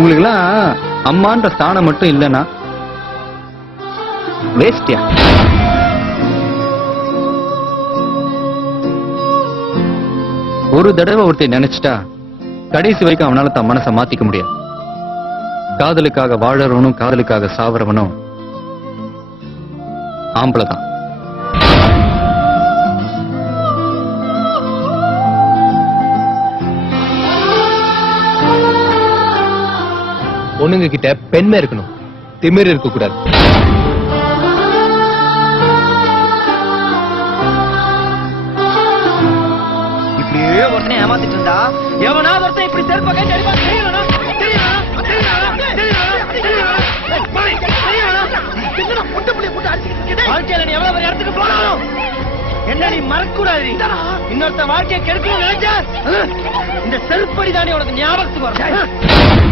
உங்களுக்கு எல்லாம் அம்மான்ற ஸ்தானம் மட்டும் இல்லைன்னா வேஸ்டியா? ஒரு தடவை ஒருத்தர் நினைச்சிட்டா கடைசி வரைக்கும் அவனால தன் மனசை மாத்திக்க முடியாது. காதலுக்காக வாழறவனும் காதலுக்காக சாவறவனும் ஆம்பளைதான். பொண்ணுங்க கிட்ட பெண்மை இருக்கணும், திமிர் இருக்க கூடாது. இப்படியே ஒருத்தனை ஏமாத்திட்டு இருந்தா எவனா ஒருத்தன் இப்படி செருப்ப கை அடிப்பான். வாழ்க்கையில நீ எவ்வளவு இடத்துக்கு போனாலும் என்ன நீ மறக்கூடாது. இன்னொருத்த வாழ்க்கையை கெடுக்கணும்னு நினைச்சா இந்த செருப்படி தானே உனக்கு ஞாபகத்துக்கு வரும்.